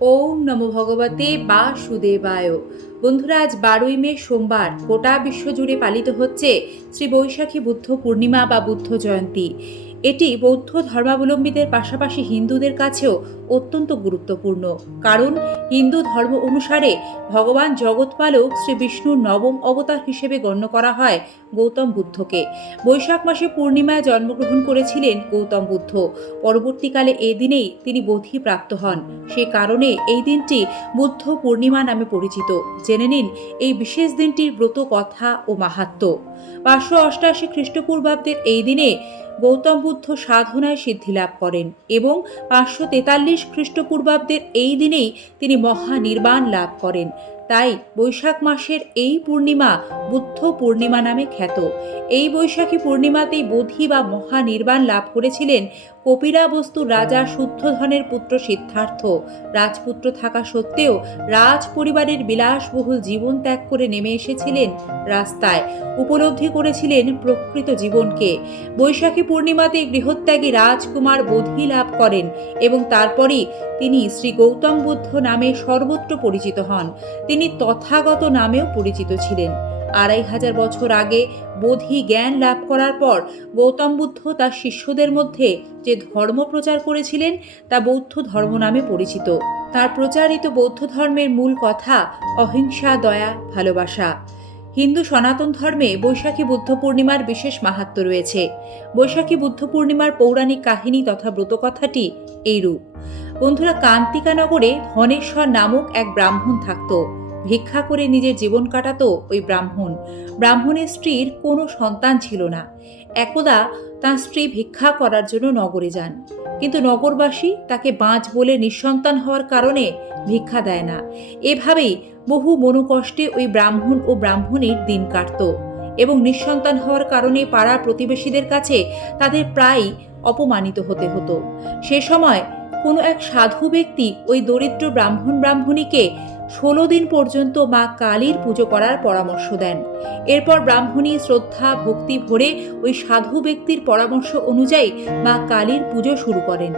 ওম নমো ভগবতে বা সুদেবায় বন্ধুরা, আজ বারোই মে, সোমবার, গোটা বিশ্বজুড়ে পালিত হচ্ছে শ্রী বৈশাখী বুদ্ধ পূর্ণিমা বা বুদ্ধ জয়ন্তী। এটি বৌদ্ধ ধর্মাবলম্বীদের পাশাপাশি হিন্দুদের কাছেও অত্যন্ত গুরুত্বপূর্ণ। কারণ হিন্দু ধর্ম অনুসারে ভগবান জগৎপালক শ্রী বিষ্ণুর নবম অবতার হিসেবে গণ্য করা হয় গৌতম বুদ্ধকে। বৈশাখ মাসে পূর্ণিমায় জন্মগ্রহণ করেছিলেন গৌতম বুদ্ধ। পরবর্তীকালে এই দিনেই তিনি বোধি প্রাপ্ত হন। সে কারণে এই দিনটি বুদ্ধ পূর্ণিমা নামে পরিচিত। জেনে নিন এই বিশেষ দিনটির ব্রত কথা ও মাহাত্ম্য। পাঁচশো অষ্টাশি খ্রিস্টপূর্বাব্দের এই দিনে গৌতম বুদ্ধ সাধনায় সিদ্ধি লাভ করেন এবং পাঁচশো তেতাল্লিশ খ্রিস্টপূর্বাব্দের এই দিনেই তিনি মহানির্বাণ লাভ করেন। তাই বৈশাখ মাসের এই পূর্ণিমা বুদ্ধ পূর্ণিমা নামে খ্যাত। এই বৈশাখী পূর্ণিমাতেই বোধি বা মহানির্বাণ লাভ করেছিলেন কপিরাবস্তু রাজা শুদ্ধধনের পুত্র সিদ্ধার্থ। রাজপুত্র থাকা সত্ত্বেও রাজ পরিবারের বিলাসবহুল জীবন ত্যাগ করে নেমে এসেছিলেন রাস্তায়। উপলব্ধি করেছিলেন প্রকৃত জীবনকে। বৈশাখী পূর্ণিমাতে গৃহত্যাগী রাজকুমার বোধি লাভ করেন এবং তারপরই তিনি শ্রী গৌতম বুদ্ধ নামে সর্বত্র পরিচিত হন। তিনি তথাগত নামেও পরিচিত ছিলেন। আড়াই হাজার বছর আগে বোধি জ্ঞান লাভ করার পর গৌতম বুদ্ধ তার শিষ্যদের মধ্যে যে ধর্ম প্রচার করেছিলেন, তা বৌদ্ধ ধর্ম নামে পরিচিত। তার প্রচারিত বৌদ্ধ ধর্মের মূল কথা অহিংসা, দয়া, ভালোবাসা। হিন্দু সনাতন ধর্মে বৈশাখী বুদ্ধ পূর্ণিমার বিশেষ মাহাত্ম্য রয়েছে। বৈশাখী বুদ্ধ পূর্ণিমার পৌরাণিক কাহিনী তথা ব্রতকথাটি এইরূপ। বন্ধুরা, কান্তিকানগরে ধনেশ্বর নামক এক ব্রাহ্মণ থাকত। ভিক্ষা করে নিজের জীবন কাটাত ওই ব্রাহ্মণ। ব্রাহ্মণের স্ত্রীর কোনো সন্তান ছিল না। একদা তার স্ত্রী ভিক্ষা করার জন্য নগরে যান। কিন্তু নগরবাসী তাকে বাঁচ বলে নিঃসন্তান হওয়ার কারণে ভিক্ষা দেয় না। এভাবেই বহু মনোকষ্টে ওই ব্রাহ্মণ ও ব্রাহ্মণীর দিন কাটত এবং নিঃসন্তান হওয়ার কারণে পাড়া প্রতিবেশীদের কাছে তাদের প্রায়ই অপমানিত হতে হতো। সে সময় কোনো এক সাধু ব্যক্তি ওই দরিদ্র ব্রাহ্মণ ব্রাহ্মণীকে ষোলো দিন পর্যন্ত মা কালীর পুজো করার পরামর্শ দেন। এরপর ব্রাহ্মণী শ্রদ্ধা, ভক্তি ভরে ওই সাধু ব্যক্তির পরামর্শ অনুযায়ী মা কালীর পুজো শুরু করেন।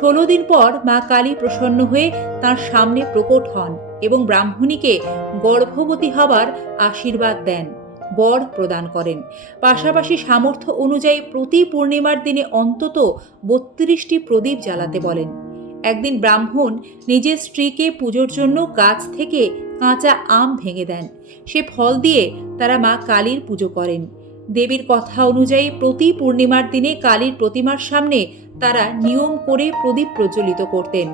ষোলো দিন পর মা কালী প্রসন্ন হয়ে তার সামনে প্রকট হন এবং ব্রাহ্মণীকে গর্ভবতী হবার আশীর্বাদ দেন, বর প্রদান করেন। পাশাপাশি সামর্থ্য অনুযায়ী প্রতি পূর্ণিমার দিনে অন্তত বত্রিশটি প্রদীপ জ্বালাতে বলেন। একদিন ব্রাহ্মণ নিজের স্ত্রীকে পুজোর জন্য গাছ থেকে কাঁচা আম ভেঙে দেন। সে ফল দিয়ে তারা মা কালীর পুজো করেন। দেবীর কথা অনুযায়ী প্রতি পূর্ণিমার দিনে কালীর প্রতিমার সামনে তারা নিয়ম করে প্রদীপ প্রজ্বলিত করতেন।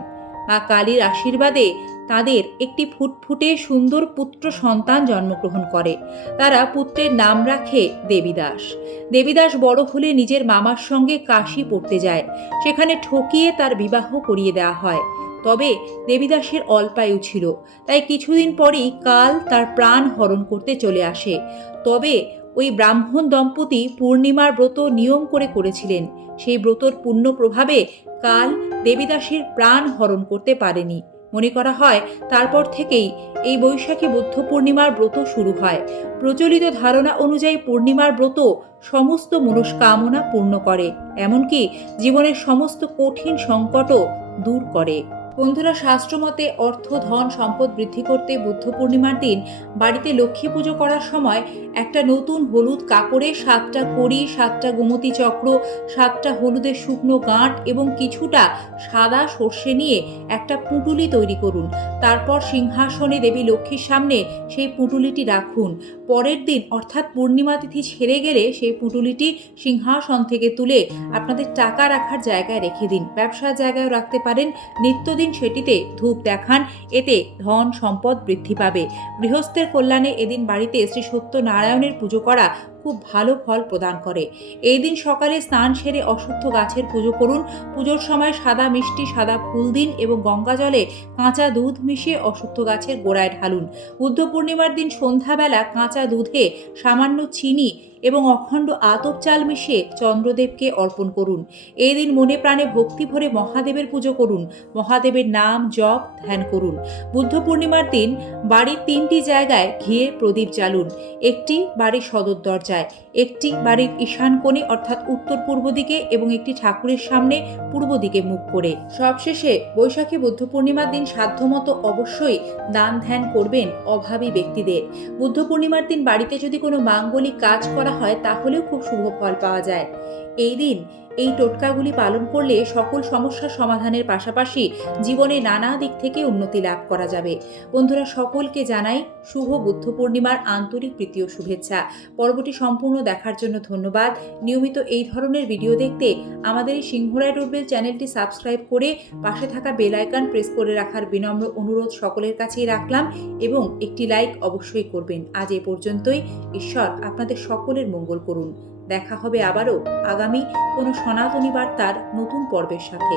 মা কালীর আশীর্বাদে তাদের একটি ফুটফুটে সুন্দর পুত্র সন্তান জন্মগ্রহণ করে। তারা পুত্রের নাম রাখে দেবীদাস। দেবীদাস বড় হলে নিজের মামার সঙ্গে কাশি পড়তে যায়। সেখানে ঠকিয়ে তার বিবাহ করিয়ে দেওয়া হয়। তবে দেবীদাসের অল্পায়ু ছিল, তাই কিছুদিন পরেই কাল তার প্রাণ হরণ করতে চলে আসে। তবে ওই ব্রাহ্মণ দম্পতি পূর্ণিমার ব্রত নিয়ম করে করেছিলেন। সেই ব্রতর পুণ্য প্রভাবে কাল দেবীদাসের প্রাণ হরণ করতে পারেনি। মনে করা হয়, তারপর থেকেই এই বৈশাখী বুদ্ধ পূর্ণিমার ব্রত শুরু হয়। প্রচলিত ধারণা অনুযায়ী পূর্ণিমার ব্রত সমস্ত মনস্কামনা পূর্ণ করে, এমনকি জীবনের সমস্ত কঠিন সংকটও দূর করে। বন্ধুরা, শাস্ত্রমতে অর্থ, ধন, সম্পদ বৃদ্ধি করতে বুদ্ধ পূর্ণিমার দিন বাড়িতে লক্ষ্মী পুজো করার সময় একটা নতুন হলুদ কাপড়ে সাতটা কড়ি, সাতটা গোমতী চক্র, সাতটা হলুদের শুকনো গাঁট এবং কিছুটা সাদা সর্ষে নিয়ে একটা পুঁটুলি তৈরি করুন। তারপর সিংহাসনে দেবী লক্ষ্মীর সামনে সেই পুঁটুলিটি রাখুন। পরের দিন অর্থাৎ পূর্ণিমা তিথি ছেড়ে গেলে সেই পুঁটুলিটি সিংহাসন থেকে তুলে আপনাদের টাকা রাখার জায়গায় রেখে দিন। ব্যবসার জায়গায় রাখতে পারেন। নিত্যদিন সেটিতে ধূপ দেখান, এতে ধন সম্পদ বৃদ্ধি পাবে। গৃহস্থের কল্যাণে এদিন বাড়িতে শ্রী সত্যনারায়ণের পুজো করা খুব ভালো ফল প্রদান করে। এই দিন সকালে স্নান সেরে অশুদ্ধ গাছের পুজো করুন। পুজোর সময় সাদা মিষ্টি, সাদা ফুল দিন এবং গঙ্গা জলে কাঁচা দুধ মিশিয়ে অশুদ্ধ গাছের গোড়ায় ঢালুন। বুদ্ধ পূর্ণিমার দিন সন্ধ্যাবেলা কাঁচা দুধে সামান্য চিনি এবং অখণ্ড আতপ চাল মিশিয়ে চন্দ্রদেবকে অর্পণ করুন। এই দিন মনে প্রাণে ভক্তি ভরে মহাদেবের পুজো করুন। মহাদেবের নাম জপ, ধ্যান করুন। বুদ্ধ পূর্ণিমার দিন বাড়ির তিনটি জায়গায় ঘিয়ে প্রদীপ জ্বালুন। একটি বাড়ির সদর দরজা দরজায় একটি বাড়ির ঈশান কোণে, অর্থাৎ উত্তর পূর্ব দিকে এবং একটি ঠাকুরের সামনে পূর্ব দিকে মুখ করে। সবশেষে বৈশাখী বুদ্ধ পূর্ণিমার দিন সাধ্যমতো অবশ্যই দান ধ্যান করবেন অভাবী ব্যক্তিদের। বুদ্ধ পূর্ণিমার দিন বাড়িতে যদি কোনো মাঙ্গলিক কাজ করা হয়, তাহলেও খুব শুভ ফল পাওয়া যায়। এই দিন এই টোটকাগুলি পালন করলে সকল সমস্যার সমাধানের পাশাপাশি জীবনে নানা দিক থেকে উন্নতি লাভ করা যাবে। বন্ধুরা, সকলকে জানাই শুভ বুদ্ধ পূর্ণিমার আন্তরিক প্রীতি ও শুভেচ্ছা। পর্বটি সম্পূর্ণ দেখার জন্য ধন্যবাদ। নিয়মিত এই ধরনের ভিডিও দেখতে আমাদের এই সিংহরায় ডোরবেল চ্যানেলটি সাবস্ক্রাইব করে পাশে থাকা বেল আইকন প্রেস করে রাখার বিনম্র অনুরোধ সকলের কাছেই রাখলাম এবং একটি লাইক অবশ্যই করবেন। আজ এ পর্যন্তই। ঈশ্বর আপনাদের সকলের মঙ্গল করুন। দেখা হবে আবারও আগামী কোনো সনাতনী বার্তার নতুন পর্বের সাথে।